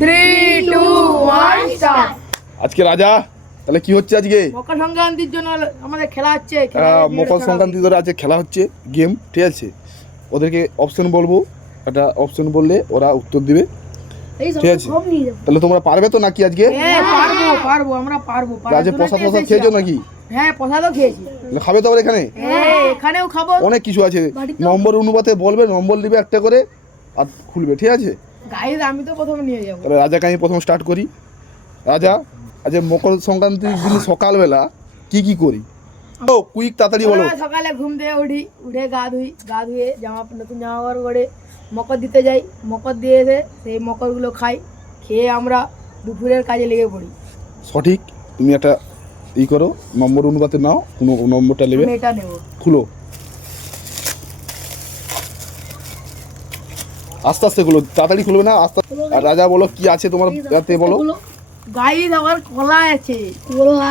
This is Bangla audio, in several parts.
3, 2, 1 স্টার্ট। আজকে রাজা তাহলে কি হচ্ছে আজকে? মকর সংক্রান্তির জন্য আমাদের খেলা হচ্ছে। মকর সংক্রান্তি ধরে আজকে খেলা হচ্ছে গেম, ঠিক আছে? ওদেরকে অপশন বলবো, একটা অপশন বললে ওরা উত্তর দিবে, ঠিক আছে? তাহলে তোমরা পারবে তো নাকি আজকে? হ্যাঁ পারবো আমরা পারবো। আজকে প্রসাদ খেয়েছো নাকি? হ্যাঁ প্রসাদও খেয়েছি। খাবে তো আবার এখানে? হ্যাঁ এখানেও খাবো। অনেক কিছু আছে, নম্বর অনুপাতে বলবে, নম্বর দিবে একটা করে আর খুলবে, ঠিক আছে? গাইস আমি তো প্রথমে নিয়ে যাবো। তাহলে রাজাকে আমি প্রথম স্টার্ট করি। রাজা, আজ মকর সংক্রান্তির দিন সকালবেলা কি করি? ও কুইক তাড়াতাড়ি বলো। সকালে ঘুম থেকে উঠে গা ধুয়ে নতুন জামা কাপড় পরে মকর দিতে যাই। মকর দিয়ে এসে সেই মকরগুলো খাই, খেয়ে আমরা দুপুরের কাজে লেগে পড়ি। সঠিক। তুমি একটা করো, নম্বর অনুপাতে নাও, কোনো নম্বরটা নেবে। এটা নেব। খুলো, আস্তে আস্তে খুলো, তাড়াতাড়ি খুলবে না, আস্তে। আর রাজা বলো কি আছে তোমার হাতে, বলো। গাইস আমার কলা আছে। কলা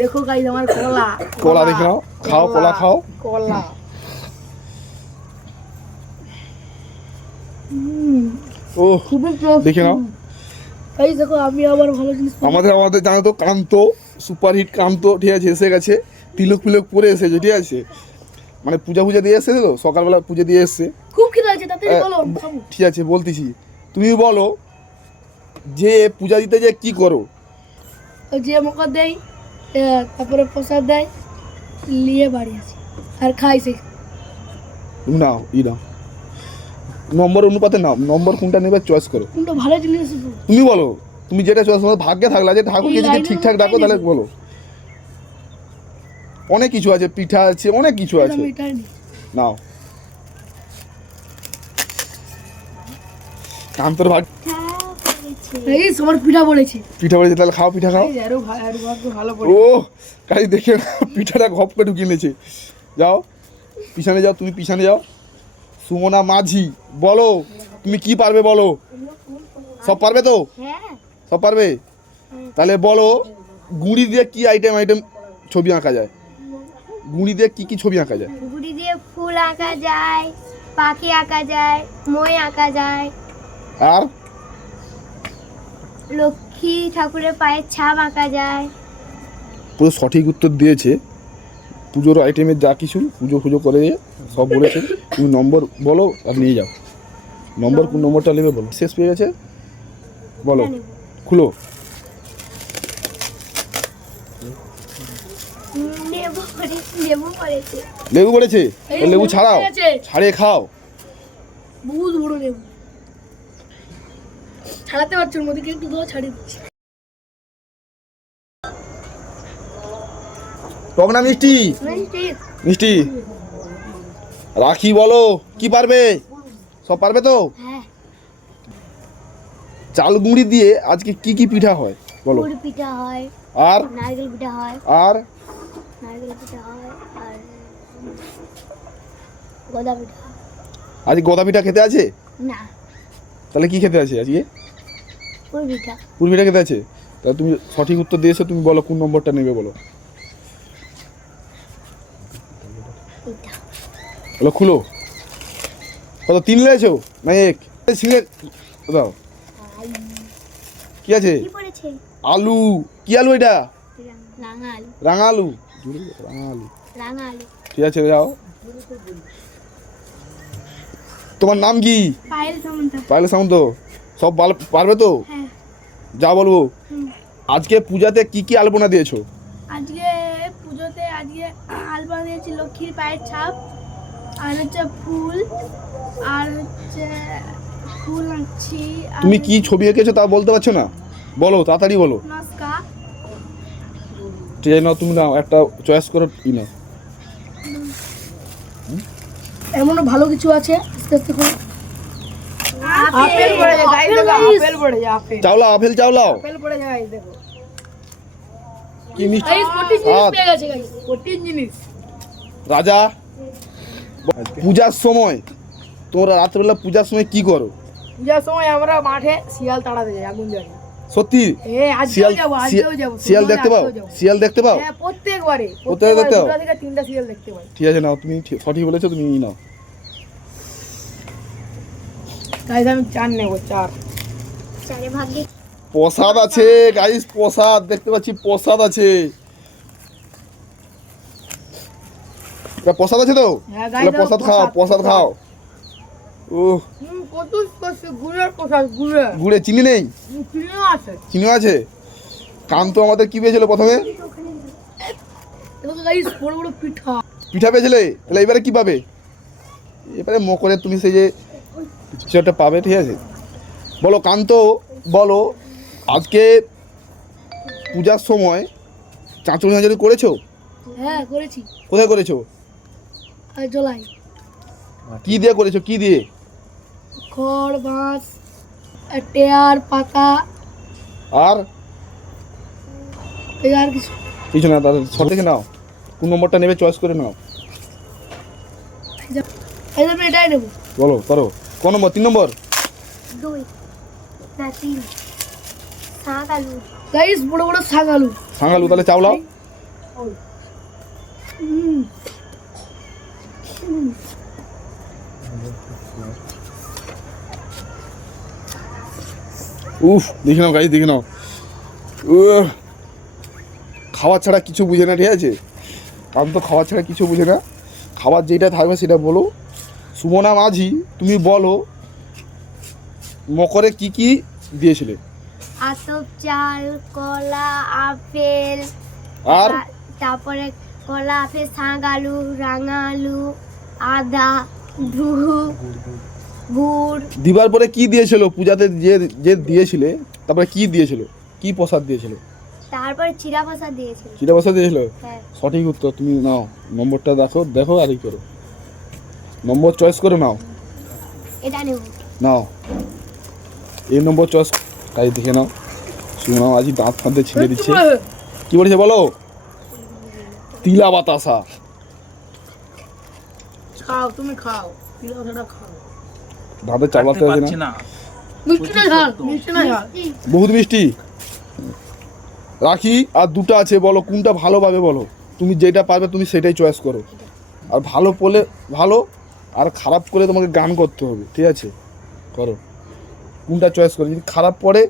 দেখো গাইস, আমার কলা। কলা দেখে নাও, খাও, কলা খাও। কলা ও দেখে নাও। গাইস দেখো আমি আবার ভালো জিনিস আমাদের জানো তো কান্ত, সুপারহিট কান্ত, ঠিক আছে? এসে গেছে, তিলক পরে এসেছে, ঠিক আছে? মানে পূজা দিয়ে এসেছে তো, সকালবেলা পুজো দিয়ে এসছে। খুব খিদে আছে, তাড়াতাড়ি বলো। ঠিক আছে বলতেছি, তুমি বলো যে পূজা দিতে যে কি করো? যে মকর দেয়, তারপরে প্রসাদ দেয়, নিয়ে বাড়ি আসি আর খাই। সে নাও নাও, নম্বর অনুপাতে নাও, নম্বর কোনটা নেবে চয়েস করো। কোনটা ভালো জিনিস তুমি বলো, তুমি যেটা চয়েস করো। ভাগ্যে থাকলে যে ঠাকুরকে যদি ঠিকঠাক ডাকো তাহলে বলো। অনেক কিছু আছে, পিঠা আছে, অনেক কিছু আছে। নাও, কান্তর ভাগ আমার পিঠা বলেছে। তাহলে খাও, পিঠা খাও। ও কাজ দেখে পিঠাটা ঘপ করে ঢুকিয়ে নিয়েছে। যাও পিছনে যাও, তুমি পিছনে যাও। সুমনা মাঝি, বলো তুমি কি পারবে, বলো। সব পারবে তো? সব পারবে? তাহলে বলো, গুঁড়ি দিয়ে কি আইটেম ছবি আঁকা যায়? গুঁড়ি দিয়ে কি ছবি আঁকা যায়? গুঁড়ি দিয়ে ফুল আঁকা যায়, পাখি আঁকা যায়, মই আঁকা যায়, আর লক্ষ্মী ঠাকুরের পায়ের ছাপ আঁকা যায়। পুরো সঠিক উত্তর দিয়েছে। পুজোর আইটেমের যা কিছু পুজো করে সব বলেছে। তুমি নম্বর বলো আর নিয়ে যাও। নম্বর কোন নম্বরটা নেবে বলো। শেষ পেয়ে গেছে, বলো। খুলো। লেবু পড়েছে, লেবু ছাড়াও, ছাড়িয়ে খাও। বহুত বড় লেবু, ছাড়াতে পারছো? মধ্যে একটু দাও, ছাড়িয়ে দিচ্ছি। টক না মিষ্টি? মিষ্টি। রাখি বলো কি পারবে? সব পারবে তো? চাল গুঁড়ি দিয়ে আজকে কি পিঠা হয় বলো? গুড় পিঠা হয়, আর নারকেল পিঠা হয়, আর নারকেল পিঠা হয়, আর গদা পিঠা। আজ গদা পিঠা খেতে আছে? না, তাহলে কি খেতে আছে আজকে? পুর পিঠা। পুর পিঠা খেতে আছে। তাহলে তুমি সঠিক উত্তর দিয়েছো। তুমি বলো কোন নম্বরটা নেবে, বলো। বলো, খুলো। কত, 3 লেছো না 1? সিঙ্গে দাও। কি আছে? আলু। কি আলু এটা? রাঙা আলু। ঠিক আছে, যাও। তোমার নাম কি? পায়েল সামন্ত। সব পারবে তো? যা বলবো। আজকে পূজাতে কি আলপনা দিয়েছো? আজকে পুজোতে আলপনা দিয়েছি লক্ষ্মীর পায়ের ছাপ, আর হচ্ছে ফুল, আর হচ্ছে ফুল আঁকছি। তুমি কি ছবি এঁকেছো তা বলতে পারছো না? বলো, তাড়াতাড়ি বলো। নস্কা। ঠিক আছে, নাও তুমি নাও, একটা চয়েস করো। নাও। এমনও ভালো কিছু আছে, আস্তে আস্তে করে। আপেল পড়ে যায় গাইস, দেখো আপেল পড়ে যায়। চাওলাও, আপেল চাওলাও। আপেল পড়ে যায় গাইস, দেখো কি মিষ্টি। গাইস 25 জিনিস পেয়ে গেছে গাইস, 25 জিনিস। রাজা, পূজার সময় তোমরা রাত্রেবেলা পূজার সময় কি করো? পূজার সময় আমরা মাঠে শিয়াল তাড়াতে যাই, আগুন জ্বালিয়ে। সত্যি? আজকেও যাব। শিয়াল দেখতে পাও? শিয়াল দেখতে পাও? হ্যাঁ প্রত্যেকবারে দেখতে পাও? 2 থেকে 3টা শিয়াল দেখতে পাই। ঠিক আছে, নাও, তুমি সঠিক বলেছো, তুমি নাও। গাইস আমি 4 নেব, 4। চারে ভাগ্যে প্রসাদ আছে গাইস, প্রসাদ দেখতে পাচ্ছি, প্রসাদ আছে। এটা প্রসাদ আছে তো? হ্যাঁ, তাহলে গাইস, প্রসাদ খাও, প্রসাদ খাও। ও কত স্পেশাল গুড়ের প্রসাদ, গুড়ের গুড়ে চিনি নেই? চিনিও আছে। চিনিও আছে। কান্ত আমাদের কি পেয়েছিল প্রথমে? এবার গাইস বড় বড় পিঠা। পিঠা পেয়েছিলে, তাহলে এবারে কি পাবে? এবারে মকরে তুমি সেই যে কিছু একটা পাবে, ঠিক আছে? বলো কান্ত, বলো আজকে পূজার সময় চাঁচুরি হাঁচুরি করেছো? হ্যাঁ করেছি, কোথায় করেছো? আর জলাই কি দিয়ে করেছো, কি দিয়ে? খড়, বাঁশ, টেয়ার, পাতা, আর এই আর কিছু। কিছু না, তাহলে সব থেকে নাও, কোন নম্বরটা নেবে চয়েস করে নাও। এই আমি এটাই নেবো। বলো করো, কোন নম্বর? 3 নম্বর? 2 না 3 শাক আলু গাইস বড় বড় শাক আলু। সাঙ্গালু, তাহলে চাওলাও। হুম, উফ, দেখে নাও গাইস, দেখে নাও। খাওয়ার ছাড়া কিছু বুঝে না, ঠিক আছে? আমি তো খাওয়ার ছাড়া কিছু বুঝে না। খাবার যেটা থাকবে সেটা বলো। সুমনা মাঝি, তুমি বলো মকরে কি কি দিয়েছিলে? আতপ চাল, কলা, আপেল, আর তারপরে কলা, আপেল, শাক আলু, রাঙা আলু, আদা, গুড়, দিবার পরে কি দিয়েছিল? পূজাতে যে যে দিয়েছিলে তারপরে কি দিয়েছিল? কি প্রসাদ দিয়েছিল? তারপরে চিরা প্রসাদ দিয়েছিল। চিটা প্রসাদ দিয়েছিল? হ্যাঁ, সঠিক উত্তর। তুমি নাও নম্বরটা, দেখো দেখো আর এই করো, নম্বর চয়েস করে নাও। এটা নেব। নাও এই নম্বর চয়েস, তাই দেখে নাও। সুমনা মাঝি দাঁত ফাঁদে ছিঁড়ে দিচ্ছে। কি বলেছে বলো? তিলা বাতাসা। খাও, তুমি খাও, পিঠাটা খাও। দাঁতে চাবাতে আছে না? মিষ্টি না ঝাল, মিষ্টি না ঝাল। বহুত মিষ্টি। রাখি আর দুটো আছে, বলো কোনটা ভালো পাবে বলো। তুমি যেটা পারবে তুমি সেটাই চয়েস করো। আর ভালো বলে ভালো, আর খারাপ করে তোমাকে গান করতে হবে, ঠিক আছে? করো, কোনটা চয়েস করো। যদি খারাপ পড়ে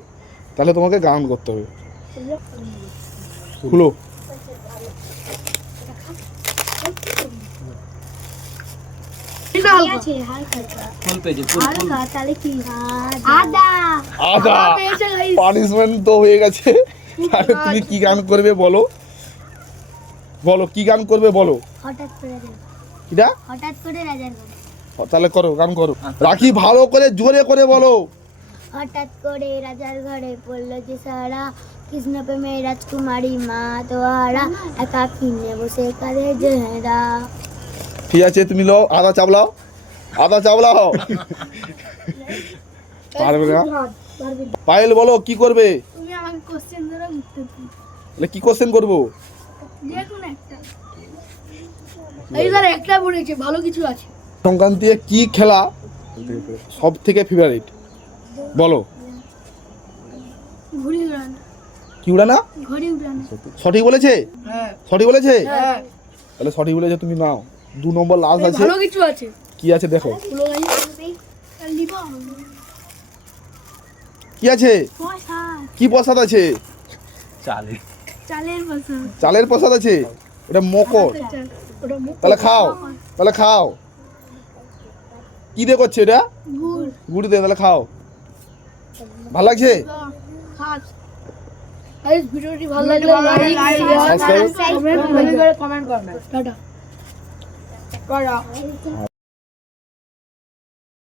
তাহলে তোমাকে গান করতে হবে। খুলো। এটা কি হালকা। আছে হালকা ফুল পেয়েছে, হালকা, তাহলে কি? আদা। আদা পেয়েছে গাইস। পানিশমেন্ট তো হয়ে গেছে। তাহলে তুমি কি গান করবে বলো? বলো কি গান করবে বলো। হঠাৎ করে রাজার কিটা? হঠাৎ করে রাজার ঘরে। তাহলে করো, গান করো। রাখি ভালো করে জোরে করে বলো। হঠাৎ করে রাজার ঘরে পড়লো যে সারা, কৃষ্ণ প্রেমে রাজকুমারী মা তোহারা, একা কিনে বসে কাঁধে জেহেরা। ঠিক আছে, তুমি লো আদা চাবলাও, আদা চাবলাও। পারবে না? পায়েল বলো কি করবে? তুমি আমাকে কোশ্চেন ধরে উত্তর দিও। তাহলে কি কোশ্চেন করবো? যে কোনো একটা। এই ধর একটা পড়েছে, ভালো কিছু আছে। সংক্রান্তি কি খেলা সব থেকে ফেভারিট বলো? ঘুড়ি উড়ানো। কি উড়ানা? ঘড়ি উড়ানো। সঠিক বলেছে? হ্যাঁ সঠিক বলেছে? হ্যাঁ, তাহলে সঠিক বলেছে, তুমি নাও। 2 নম্বর লাস্ট আছে, ভালো কিছু আছে। কি আছে দেখো। খুলো গাইস। আর লিবা কি আছে? পয়সা। কি প্রসাদ আছে? চালে চালের পয়সা। চালের প্রসাদ আছে, ওটা মকর। চাল। ওটা মুখ। তাহলে খাও, তাহলে খাও। কি দিয়ে করছে এটা? গুড়। গুড় দিয়ে, তাহলে খাও। ভালো লাগছে? খাস। গাইস ভিডিওটি ভালো লাগলে লাইক, শেয়ার, সাবস্ক্রাইব। কমেন্ট করে কমেন্ট করবেন। Tata tata.